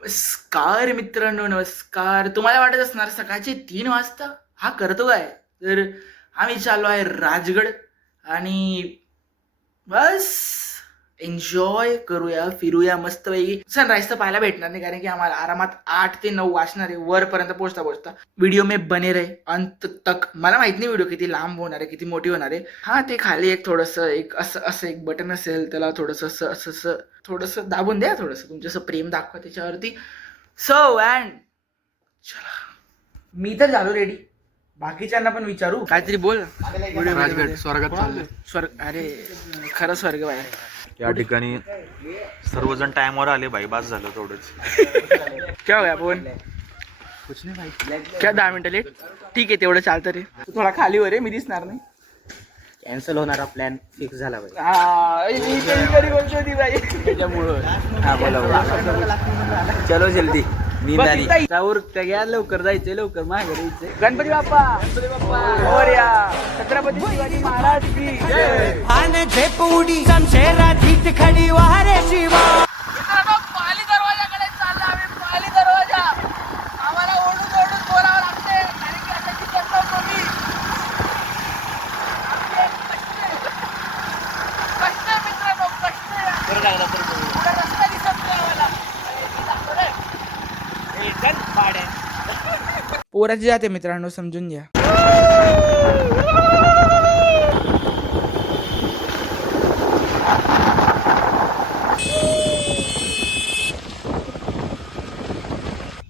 नमस्कार मित्रांनो, नमस्कार. तुम्हाला वाटत असणार सकाळचे 3 वाजता हा करतो काय? तर आम्ही चाललो आहे राजगड आणि बस एन्जॉय करूया, फिरूया मस्तपैकी. सनराईज तर पाहायला भेटणार नाही कारण की आम्हाला आरामात 8 ते 9 वाजणार आहे वरपर्यंत पोहोचता पोहोचता. व्हिडिओ में बने रहे अंत तक. मला माहित नाही व्हिडिओ किती लांब होणार आहे, किती मोठी होणार आहे. हा, ते खाली एक थोडंसं एक असं असं एक बटन असेल, त्याला थोडंसं असं असं असं थोडंसं दाबून द्या, थोडंसं तुमचं प्रेम दाखवा त्याच्यावरती. सो अँड चला, मी तर झालो रेडी. बाकीच्यांना पण विचारू, काहीतरी बोल. राजगड स्वर्गात चाललंय. स्वर्ग? अरे खरं स्वर्ग बाई. या ठिकाणी सर्वजण टाइमवर आले भाई, बास झालं तेवढंच. क्या हो गया फोन? कुछ नाही भाई. क्या 10 मिनिटं लेट? ठीक आहे, तेवढं चालतं रे. तू थोडा खाली वर आहे, मी दिसणार नाही. कॅन्सल होणारा प्लॅन फिक्स झाला भाई. मी कधी बोलतो होती बाई त्याच्यामुळं. हा बोला बोला. चलो जल्दी नींद आली. त्यावर त्या घ्या, लवकर जायचंय, लवकर मागे यायचंय. गणपती बाप्पा, गणपती बाप्पा मोरया. छत्रपती शिवाजी महाराज की जय. आने झेपुडी शमशेरा जीत खडी वारे शिवा. पाली दरवाजाकडे चालला आम्ही. पाली दरवाजा आम्हाला ओढून ओढून बोलावं लागते कारण की आता किती कमी कष्ट मित्रांनो, कष्ट. पुढे रस्ता दिसत नाही आम्हाला. पोराची जाते मित्रांनो, समजून घ्या.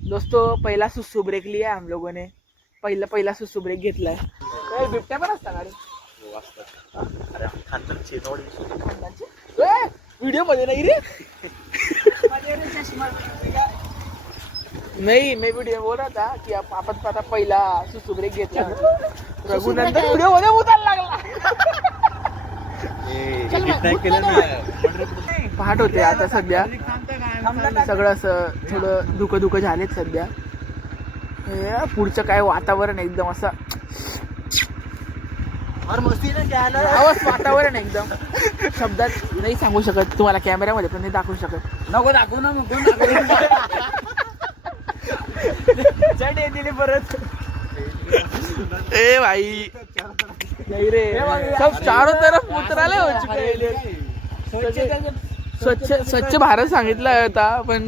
दोस्तों, पहिला सुसू ब्रेक लिया हम लोगों ने. पहिला सुसू ब्रेक घेतलाय. बिबट्या पण असतात गाडी व्हिडिओ मध्ये नाही रे. नाही, मैं वीडियो बोल रहा था कि आपण आता पहिला सुसू ब्रेक घेतला. रघुनंदन व्हिडिओ मध्ये उतारला लागला. पहाट होते आता सध्या. सगळं असं थोडं धुकं झालेत सध्या. पुढचं काय वातावरण एकदम असं वातावरण एकदम शब्दात नाही सांगू शकत. तुम्हाला कॅमेऱ्यामध्ये पण नाही दाखवू शकत. नको दाखवू ना मग. चढ दिली परत. ए भाई नहीं रे, सब चारों तरफ उतराले हो चुके. स्वच्छ भारत सांगितलं होता पण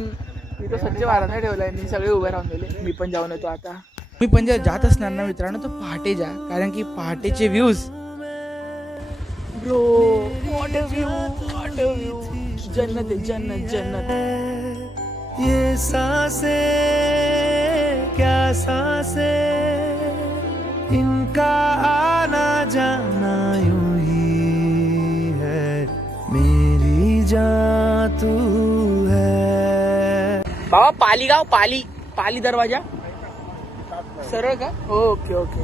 इथं स्वच्छ भारत नाही ठेवलाय. मी सगळे उभे राहून गेले. मी पण जाऊन येतो आता. मी पण जेव्हा जात असणार ना मित्रांनो, तर पहाटे जा कारण की पहाटेचे views bro, what a view. जन्नत आहे, जन्नत जन्नत. ये सांसे क्या सांसे, इनका आना जाना यूं ही है, मेरी जान तू है. बाबा पालीगाव, पाली दरवाजा सरळ का? Okay okay.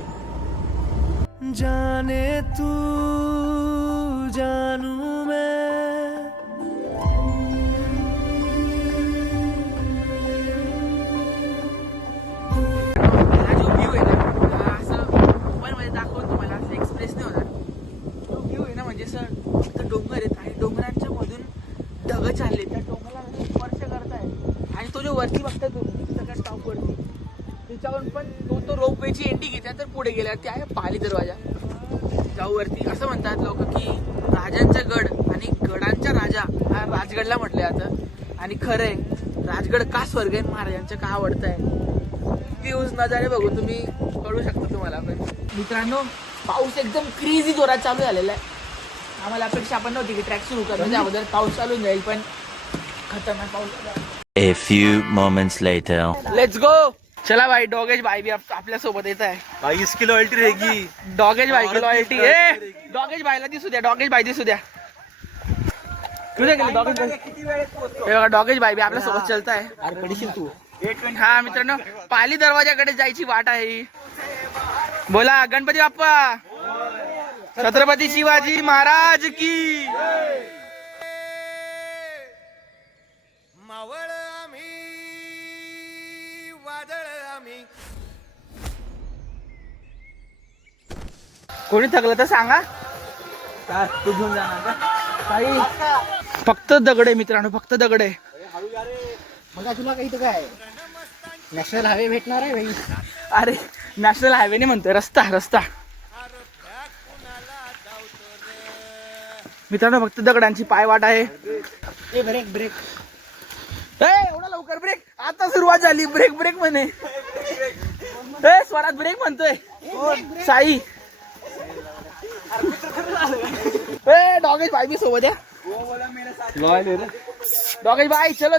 जाने तू जानू मैं. हा जो व्ह्यू आहे ना, हा असं मोबाईल मध्ये दाखवून तुम्हाला असं एक्सप्रेस नाही होणार. तो व्ह्यू आहे ना, म्हणजे असं फक्त डोंगर आहेत आणि डोंगरांच्या मधून ढग चालले, त्या डोंगराला स्पर्श करताय. आणि तो जो वरती बघताय तुम्ही सगळ्या टॉप वरती, त्याच्यावरून पण तो रोपवेची एंडिंग आहे. त्या तर पुढे गेल्या ते आहे पाली दरवाजा. जाऊ वरती. असं म्हणतात लोक की राजांचा गड आणि गडांचा राजा हा राजगडला म्हटलं जातं. आणि खरंय, राजगड का स्वर्ग आहे, महाराजांचं का आवडतं आहे, व्ह्यूज नजारे बघून तुम्ही कळू शकता तुम्हाला. पण मित्रांनो, पाऊस एकदम क्रेझी जोरात चालू झालेला आहे. आम्हाला अपेक्षा आपण नव्हती की ट्रॅक सुरू करण्याच्या अगोदर पाऊस चालून जाईल, पण खतरनाक पाऊस. A few moments later. Let's go. चला भाई, डॉगेज भाई भी आपल्या सोबत येत आहे. भाई इसकी लॉयल्टी रहेगी. डॉगेज भाई की लॉयल्टी. डॉगेज भाईला दिसू द्या, डॉगेज भाई दिसू द्या. डॉगेज भाई भी आपल्या सोबत चलत आहे. तू हा मित्रांनो, पाली दरवाजाकडे जायची वाट आहे. बोला गणपती बाप्पा, छत्रपती शिवाजी महाराज की. मावळ आम्ही, वादळ आम्ही. कोणी थकलं तर सांगा. तू घेऊन जाणार का? काही फक्त दगड आहे मित्रांनो, फक्त दगड आहे. मग तुला काही तर काय नॅशनल हायवे भेटणार आहे भाई. अरे नॅशनल हायवे नाही म्हणतोय, रस्ता. मित्रांनो फक्त दगडांची पायवाट आहे. ब्रेक एवढा लवकर ब्रेक? आता सुरुवात झाली. ब्रेक म्हणे. स्वरात ब्रेक म्हणतोय साई. डॉगेश भाई भी सोबत आहे. डॉगेश भाई चलो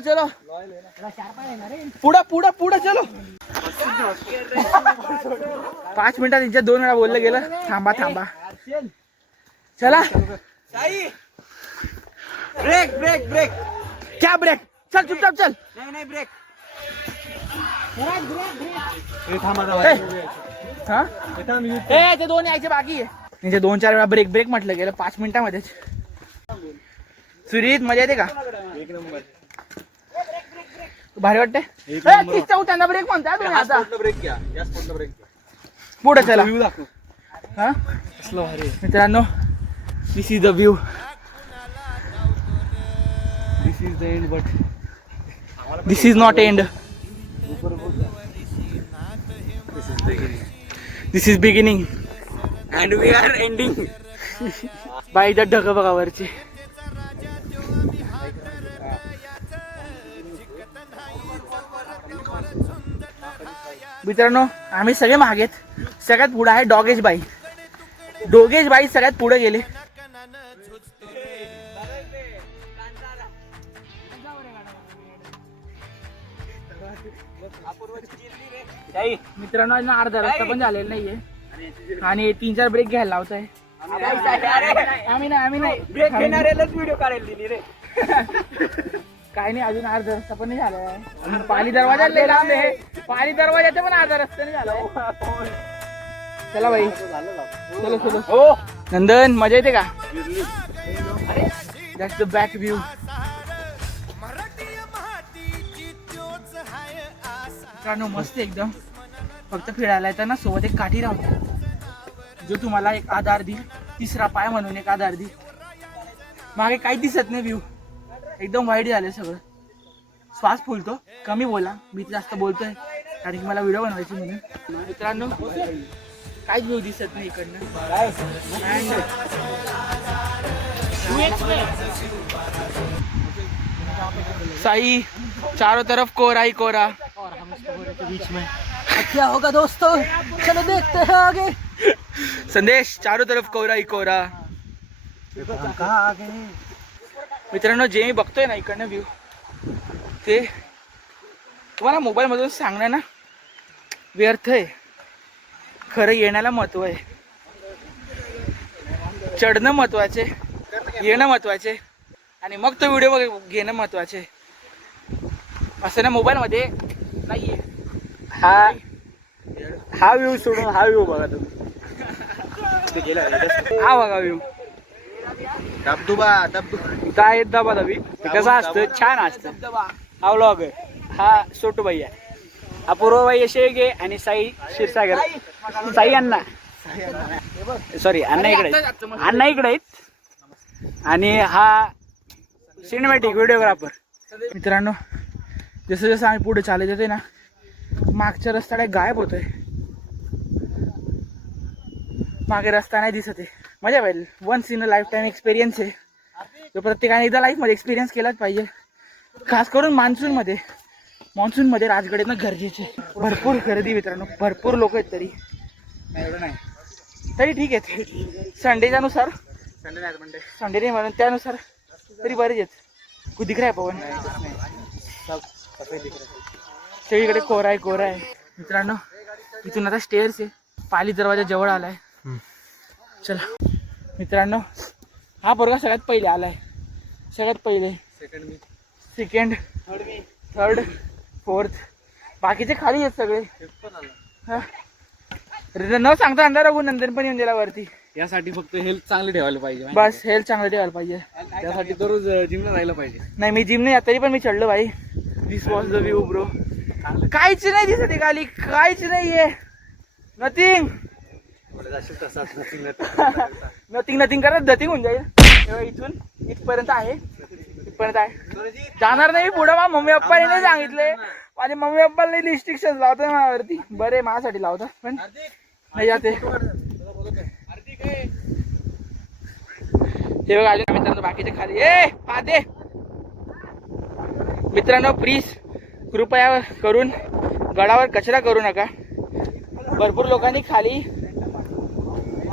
पुढं चलो. 5 मिनिटात त्यांच्या 2 वेळा बोललं गेलं थांबा. चला ब्रेक क्या ब्रेक? चल चुपचाप चल. नाही ब्रेक. हा ते 2 यायचे बाकी आहे. त्यांचे 2-4 वेळा ब्रेक म्हटलं गेलं 5 मिनिटामध्येच. सुरीत मजा येते का? भारी वाटते. त्यांना ब्रेक म्हणताय तुम्ही आता. पुढे चला. हा मित्रांनो, this is the view. This is the end but this is not end. This is beginning and we are ending. Bye the ढग बघा वरचे. मित्रांनो आम्ही सगळे मागेत. सगळ्यात पुढे आहे डॉगेश बाई. सगळ्यात पुढे गेले. मित्रांनो आज अर्धा रस्ता पण झालेला नाहीये आणि 3-4 ब्रेक घ्यायला लावताय. आम्ही नाही ब्रेक घेणाऱ्यालाच व्हिडिओ काढायला दिली रे. काय नाही अजून अर्धा रस्ता पण नाही झाला आहे. पाणी दरवाजा लय लांब आहे. पाणी दरवाजाचा पण अर्धा रस्ता नाही झाला. चला भाई चलो. हो नंदन मजा येते का? That's the back view. मित्रांनो मस्त एकदम. फक्त फिरायला येताना सोबत एक काठी राहतो जो तुम्हाला एक आधार देईल. 3रा पाय म्हणून एक आधार देईल. मागे काही दिसत नाही. व्ह्यू एकदम वाईट झालं सगळं. श्वास फुलतो. कमी बोला, मी जास्त बोलतोय कारण की मला व्हिडिओ बनवायची म्हणून. मित्रांनो काहीच व्ह्यू दिसत नाही इकडनं. साई चारों तरफ कोहरा ही कोहरा. क्या होगा दोस्तों, चलो देखते हैं आगे. संदेश चारों तरफ कोहरा ही कोहरा. कहाँ आगे है? मित्रांनो जे मी बघतोय ना इकडनं व्ह्यू ते तुम्हाला मोबाईल मधून सांगणं ना व्यर्थ आहे. खरं येण्याला महत्व आहे. चढणं महत्वाचे, येणं महत्वाचे आणि मग तो व्हिडिओ घेणं महत्वाचे. असं ना मोबाईल मध्ये नाहीये. हा व्ह्यू सोडून हा व्ह्यू बघा तुम्ही. हा बघा व्ह्यू. धबधबा इथं आहे धबाधबी. कसं असतं छान असतं. हा व्लॉग हा सोटू भैया, अपूर्व भैया शेगे आणि साई क्षीरसागर. साई अण्णा सॉरी अण्णा इकडे आहेत आणि हा सिनेमॅटिक व्हिडिओग्राफर. मित्रांनो जसं जसं आम्ही पुढे चालत येतोय ना मागच्या रस्ता गायब होतोय. मागे रस्ता नाही दिसत आहे. मजा पाहिजे. Once in a life time experience आहे तो प्रत्येकाने एकदा लाईफमध्ये एक्सपिरियन्स केलाच पाहिजे. खास करून मान्सूनमध्ये राजगड येणं गरजेचे. भरपूर गर्दी मित्रांनो, भरपूर लोक आहेत. तरी ठीक आहे. संडेच्या नुसार संडे नाही म्हणून त्यानुसार तरी बरेच आहेत. कुठे दिख रहा है पवन? सगळीकडे कोरा आहे. मित्रांनो इथून आता स्टेअर्स आहे. पाली दरवाजा जवळ आलाय. चला मित्रांनो हा पोरगा सगळ्यात पहिले आलाय. Second, third, fourth. बाकीचे खाली आहेत सगळे. न सांगता अंधार बघून नंतर पण येऊन गेला वरती. यासाठी फक्त हेल्थ चांगलं ठेवायला पाहिजे. बस हेल्थ चांगलं ठेवायला पाहिजे. त्यासाठी दररोज जिमला जायला पाहिजे. नाही मी जिम नाही तरी पण मी चढलो भाई. दिस वॉज द व्ह्यू ब्रो. काहीच नाही दिसत आहे खाली. काहीच नाहीये. नथिंग नथिंग करत धतिंग होऊन जाईल. इथून इथपर्यंत आहे. तिथपर्यंत आहे. जाणार नाही पुढे. मम्मी पप्पाने नाही सांगितले. माझे मम्मी पप्पाला रिस्ट्रिक्शन लावतात माझ्यावरती. बरे माझ्यासाठी लावतात पण नाही जाते. हे बघा अजून मित्रांनो बाकीचे खाली पादे. मित्रांनो प्लीज कृपया करून गडावर कचरा करू नका. भरपूर लोकांनी खाली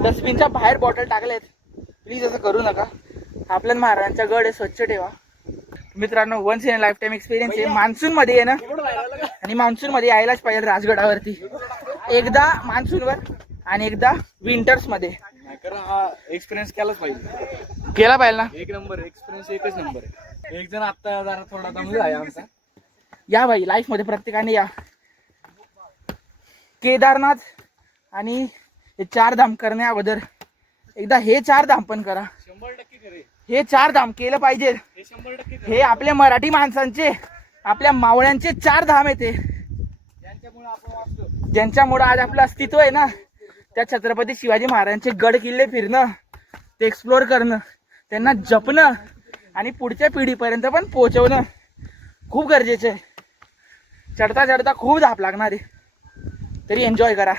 डस्टबिनच्या बाहेर बॉटल टाकलेत. प्लीज असं करू नका. आपल्या महाराजांचा गड आहे, स्वच्छ ठेवा. मित्रांनो once in life time experience आहे. मान्सून मध्ये आहे ना, आणि मान्सून मध्ये यायलाच पाहिजे राजगडावरती. एकदा मान्सूनवर आणि एकदा विंटर्स मध्ये. हा एक्सपिरियन्स केलाच पाहिजे. केला पाहिजे ना. एक नंबर एक्सपिरियन्स, एकच नंबर आहे. एक जण आता जरा थोडा दमला आहे आमचा. या भाई लाईफ मध्ये प्रत्येकाने या. केदारनाथ आणि हे 4 धाम करण्या अगोदर एकदा हे 4 धाम पण करा. 100% करे. हे 4 धाम केलं पाहिजे. हे 100% हे आपल्या मराठी माणसांचे, आपल्या मावळ्यांचे 4 धाम आहे ते. त्यांच्यामुळे आपण वाचलो. ज्यांच्यामुळे आज आपलं अस्तित्व आहे ना, त्या छत्रपती शिवाजी महाराजांचे गड किल्ले फिरणं, ते एक्सप्लोर करणं, त्यांना जपणं आणि पुढच्या पिढीपर्यंत पण पोहोचवणं खूप गरजेचं आहे. चढता चढता खूप धाप लागणार आहे, तरी एन्जॉय करा.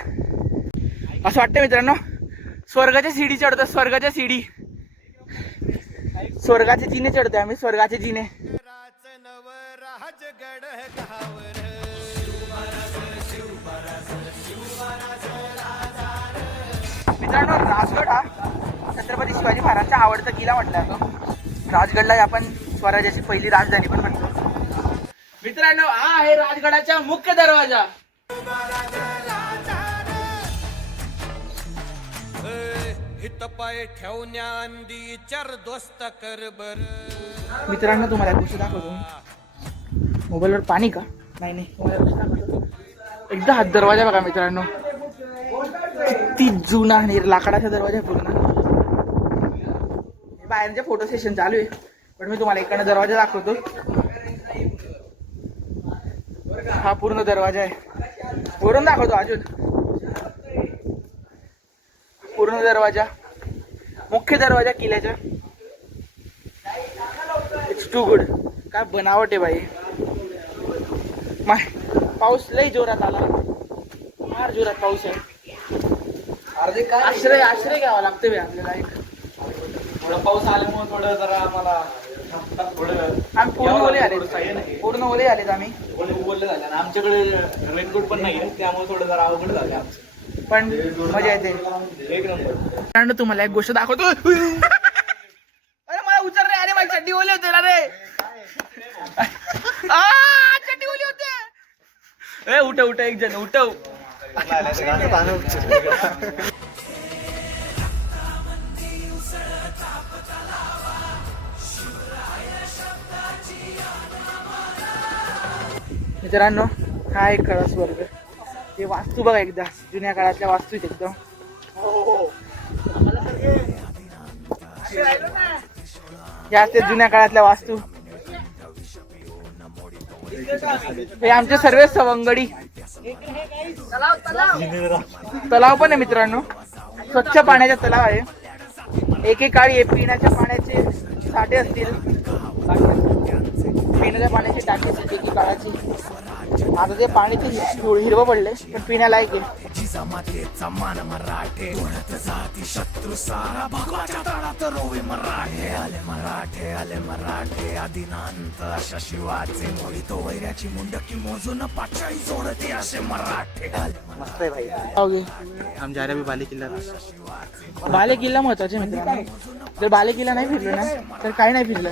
असं वाटतं मित्रांनो स्वर्गाच्या सीडी चढतो. स्वर्गाच्या सीडी, स्वर्गाचे जिने चढतोय आम्ही. स्वर्गाचे जिने. मित्रांनो राजगड हा छत्रपती शिवाजी महाराजांचा आवडता किल्ला म्हटला जातो. राजगडला आपण स्वराज्याची पहिली राजधानी पण म्हणतो. मित्रांनो हा आहे राजगडाचा मुख्य दरवाजा. मित्रांनो तुम्हाला एक गोष्ट दाखवतो. मोबाईलवर पाणी का नाही तुम्हाला गोष्ट दाखवतो. एकदा हा दरवाजा बघा मित्रांनो, किती जुना आणि लाकडाचा दरवाजा पूर्ण. बाहेरचे फोटो सेशन चालू आहे, पण मी तुम्हाला इकडनं दरवाजा दाखवतो. हा पूर्ण दरवाजा आहे. वरून दाखवतो अजून. पूर्ण दरवाजा, मुख्य दरवाजा किल्ल्याचा. It's too good. काय बनावट आहे भाई. पाऊस लय जोरात आला, फार जोरात पाऊस आहे. आश्रय घ्यावा लागतं बे आपल्याला. एक थोडा पाऊस आल्यामुळे थोडं जरा आम्हाला आम्ही पूर्ण ओले आले. पूर्ण ओले आलेत आम्ही. बोलले झाले. आणि आमच्याकडे रेनकोट पण नाही, त्यामुळे थोडं जरा अवघड झालं आमचं. पण मजा येते. एक नंबर. तुम्हाला एक गोष्ट दाखवतो. अरे मला उचल रे. अरे माझी चड्डी ओली होते ना रे. चड्डी ओली होते. उठव एक जण उठव. मित्रांनो हा एक खरा स्वर्ग. हे वास्तू बघा एकदा, जुन्या काळातल्या वास्तू आहेत एकदम. या ते जुन्या काळातल्या वास्तू. हे आमचे सर्व सवंगडी. तलाव पण आहे मित्रांनो, स्वच्छ पाण्याचा तलाव आहे. एकेकाळी पिण्याच्या पाण्याचे साठे असतील, पिण्याच्या पाण्याची टाकी असतील एकेकाळाची. आता ते पाणी ते हिरवं पडले, पण पिण्यालायक आहे. बाले किल्ला महत्वाचे मित्रांनो. जर बाले किल्ला नाही फिरलो ना तर काही नाही फिरलं.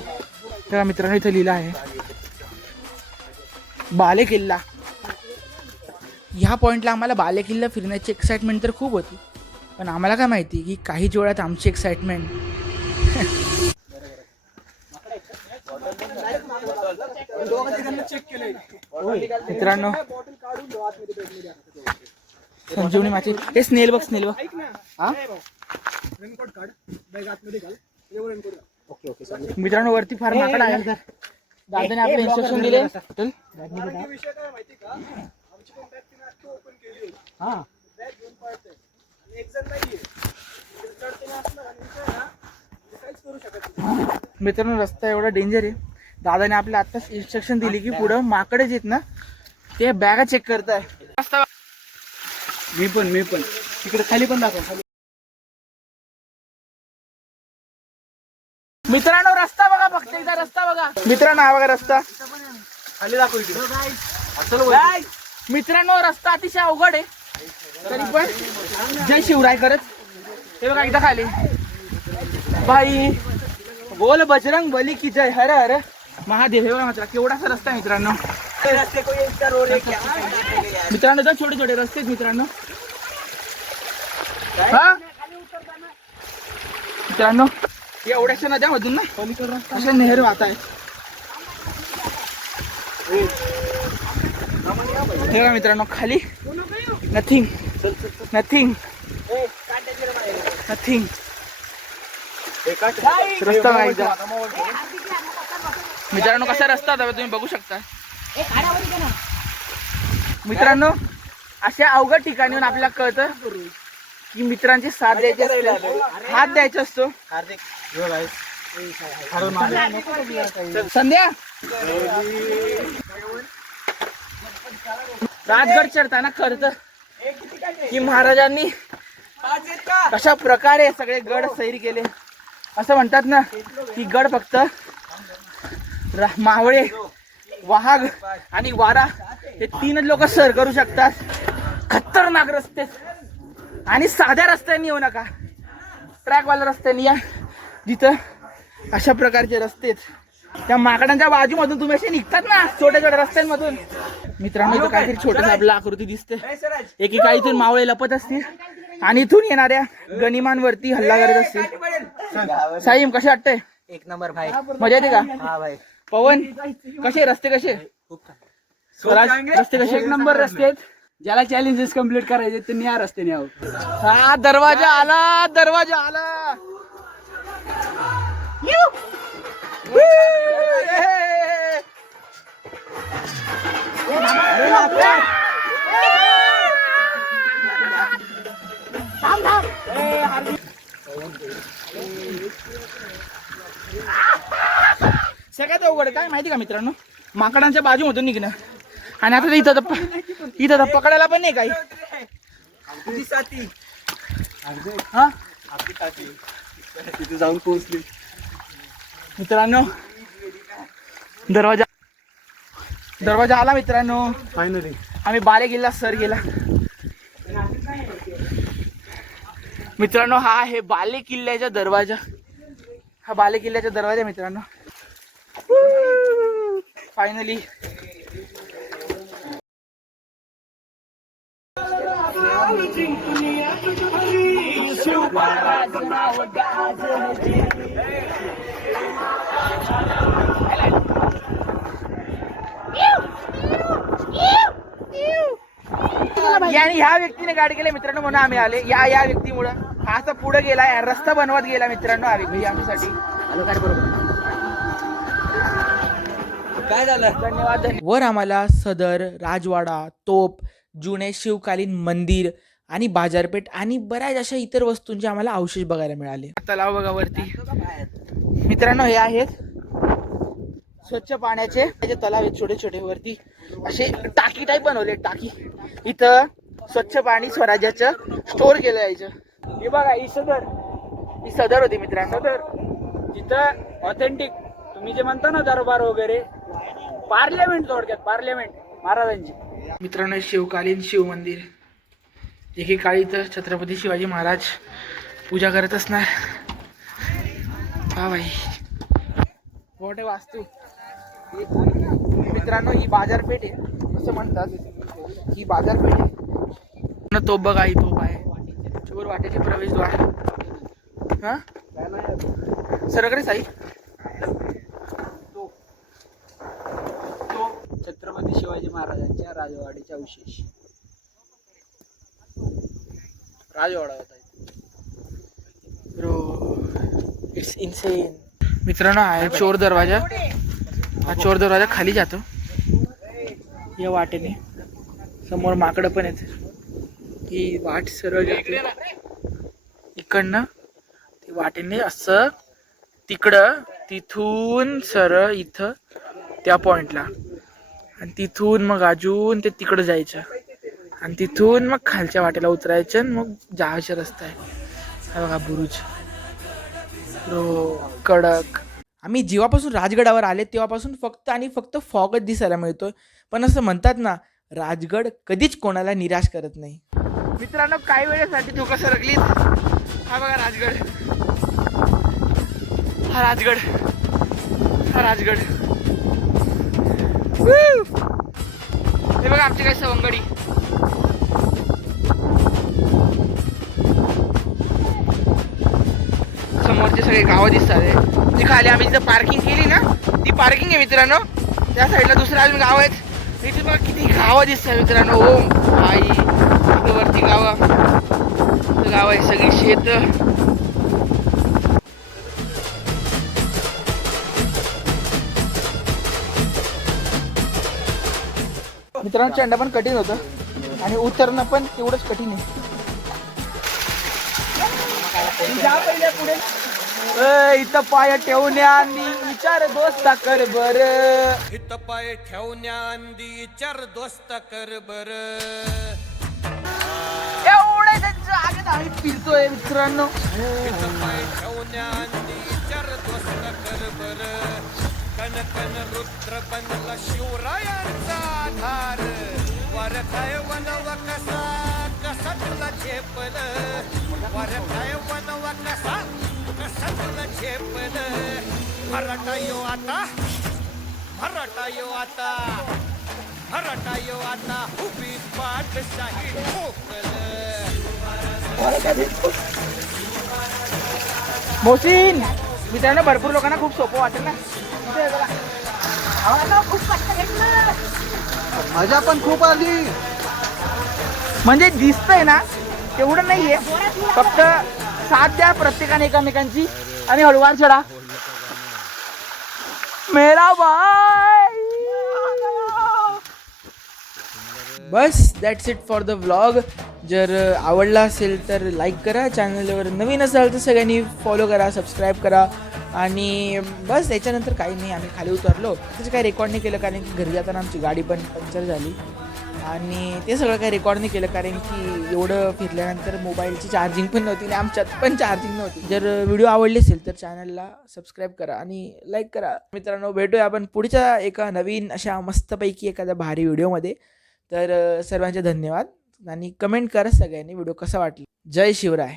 तर मित्रांनो इथे लिहिलं आहे बाले किल्ला. ह्या पॉइंटला आम्हाला बाले किल्ला फिरण्याची एक्साइटमेंट तर खूप होती, पण आम्हाला काय माहिती की काहीच वेळात आमची एक्साइटमेंट मित्रांनो संजीवनी माची. हे स्नेल बघ, स्नेल बघ. मित्रांनो वरती फार माकड आहे. दादाने आपले इन्स्ट्रक्शन दिले. मित्रांनो रस्ता एवढा डेंजर आहे दादाने आपल्या आत्ताच इन्स्ट्रक्शन दिली की पुढं माकडे आहेत ना ते बॅगा चेक करताय. मी पण तिकडे खाली पण दाखव. मित्रांनो रस्ता बघा, फक्त एकदा रस्ता बघा मित्रांनो. हा बघा रस्ता खाली दाखव इकडे. मित्रांनो रस्ता अतिशय अवघड आहे तरी पण जय शिवराय करत. हे बघा एकदा खाली भाई बोल बजरंग बली की जय, हर हर महादेव. हे बघा मात्र केवढासा रस्ता आहे मित्रांनो. मित्रांनो तर छोटे छोटे रस्ते आहेत मित्रांनो. हा मित्रांनो एवढ्याशा नद्यामधून ना अशा नेहर वाहत आहेत. हे बघा मित्रांनो खाली नथिंग नथिंग नथिंग. रस्ता बघा मित्रांनो कसा रस्ता होता तुम्ही बघू शकता. मित्रांनो अशा अवघड ठिकाणीहून आपल्याला कळतं की मित्रांची साथ द्यायची असते, हात द्यायचा असतो. संध्या राजगड चढताना कळतं की महाराजांनी कशा प्रकारे सगळे गड सैर केले. असं म्हणतात ना की गड फक्त मावळे, वाघ आणि वारा हे तीनच लोक सर करू शकतात. खतरनाक रस्ते आणि साध्या रस्त्यांनी येऊ नका, ट्रॅकवाल्या रस्त्यांनी या जिथं अशा प्रकारचे रस्ते आहेत. त्या माकडांच्या बाजूमधून तुम्ही असे निघतात ना छोट्या छोट्या रस्त्यांमधून. मित्रांनो इथं काहीतरी छोटस आपल्याला आकृती दिसते. एकेका इथून मावळे लपत असतील आणि इथून येणाऱ्या गनिमांवरती हल्ला करत असतील. साईम कसे वाटतंय? एक नंबर भाई. मजा येते का? हा भाई. पवन कसे रस्ते कसे? स्वराज रस्ते कसे? एक नंबर रस्ते आहेत. ज्याला चॅलेंजेस कम्प्लीट करायचे त्यांनी या रस्त्याने यावं. हा दरवाजा आला, दरवाजा आला. सगळ्यात अवघड काय माहिती का मित्रांनो? माकडांच्या बाजूमधून निघणं. आणि आता इथं तर पकडायला पण नाही काही. हा तिथे जाऊन पोहोचली. मित्रांनो दरवाजा आला मित्रांनो. फायनली आम्ही बाले किल्ला सर गेला मित्रांनो. हा आहे बाले किल्ल्याचा दरवाजा. हा बाले किल्ल्याचा दरवाजा मित्रांनो. फायनली याने ह्या व्यक्तीने गाडी केली मित्रांनो म्हणून आम्ही आले. या व्यक्तीमुळे हा असा पुढे गेला, रस्ता बनवत गेला मित्रांनो हा व्यक्ती आमच्यासाठी. काय झालं? धन्यवाद. वर आम्हाला सदर, राजवाडा, तोप, जुने शिवकालीन मंदिर आणि बाजारपेठ आणि बऱ्याच अशा इतर वस्तूंचे आम्हाला अवशेष बघायला मिळाले. तलाव बघा वरती मित्रांनो. हे आहेत स्वच्छ पाण्याचे तलाव आहेत छोटे छोटे. वरती असे टाकी टाईप बनवले. टाकी इथं स्वच्छ पाणी स्वराज्याचं स्टोअर केलं जायचं. हे बघा ही सदर होती मित्रांनो. तिथं ऑथेंटिक तुम्ही जे म्हणता ना दरबार वगैरे, पार्लमेंट थोडक्यात पार्लमेंट महाराजांची. मित्रांनो शिवकालीन शिव मंदिर. एकेकाळी इथं छत्रपती शिवाजी महाराज पूजा करत असणार. हा भाई मोठे वास्तू. मित्रांनो ही बाजारपेठ आहे असं म्हणतात. ही बाजारपेठ आहे. तोप बघा ही तोप आहे. चोर वाटेचे प्रवेशद्वार. हा सरकडे साई. छत्रपती शिवाजी महाराजांच्या राजवाडीचे अवशेष. राजवाडा होता ब्रो. It's insane. मित्रांनो हा चोर दरवाजा. हा चोर दरवाजा खाली जातो या वाटेने. समोर माकडं पण आहेत. ही वाट सरळ जाते इकडनं. ती वाटेने असं तिकडं, तिथून सरळ इथं त्या पॉइंटला, आणि तिथून मग अजून ते तिकडं जायचं, आणि तिथून मग खालच्या वाटेला उतरायचं, आणि मग जायचा रस्ता आहे. हा बघा बुरुज कडक. आम्ही जेव्हापासून राजगडावर आले तेव्हापासून फक्त आणि फक्त फॉगच दिसायला मिळतोय. पण असं म्हणतात ना, राजगड कधीच कोणाला निराश करत नाही. मित्रांनो, काही वेळेसाठी धोका सरकलीत. हा बघा राजगड, हा राजगड, हा राजगड. हे बघा आमची काय सवंगडी. समोरचे सगळे गावं दिसतात. जी खाली आम्ही जिथं पार्किंग केली ना, ती पार्किंग आहे मित्रांनो. त्या साईडला दुसरं अजून गाव आहेत. इथे बघा किती गावं दिसतात मित्रांनो. ओ आई, वरती गाव आहे, सगळी शेत. मित्रांनो, चंडा पण कठीण होतं आणि उतरणं पण तेवढंच कठीण आहे. जा पहिले पुढे. इथं पाय ठेवण्याआधी विचार दोस्त कर बर. इथं पाय ठेवण्याआधी विचार दोस्त कर बर. एवढे त्यांच्या आगे आम्ही फिरतोय मित्रांनो. इथं पाय ठेवण्याआधी विचार दोस्त कर बर. कन कन रुद्र बनला शिवरायांचा आधार. वर काय वनवा कसा कसा तुला झेपल. वर काय वनवा कसा कसा तुला झेपल. मराठा यो आता, मराठा यो आता, मराठा यो आता उभी पाठशाही ठोकल. मोसीन मित्रांनो, भरपूर लोकांना खूप सोपं वाटेल ना. मजा पण खूप आली. म्हणजे दिसतंय ना तेवढं नाहीये, फक्त साथ द्या प्रत्येकाने एकमेकांची आणि हळूवार चढा. मेरा भाई. बस that's it for the vlog. जर आवडला असेल तर लाईक करा, चॅनलवर नवीन असाल तर सगळ्यांनी फॉलो करा, सबस्क्राईब करा. आणि बस याच्यानंतर काही नाही. आम्ही खाली उतरलो, त्याचं काही रेकॉर्ड नाही केलं कारण की घरी जाताना आमची गाडी पण पंक्चर झाली, आणि ते सगळं काही रेकॉर्ड नाही केलं कारण की एवढं फिरल्यानंतर मोबाईलची चार्जिंग पण नव्हती आणि आमच्यात पण चार्जिंग नव्हती. जर व्हिडिओ आवडले असेल तर चॅनलला सबस्क्राईब करा आणि लाईक करा. मित्रांनो, भेटूया आपण पुढच्या एका नवीन अशा मस्तपैकी एखाद्या भारी व्हिडिओमध्ये. तर सर्वांचे धन्यवाद आणि कमेंट करा सगळ्यांनी व्हिडिओ कसा वाटला. जय शिवराय.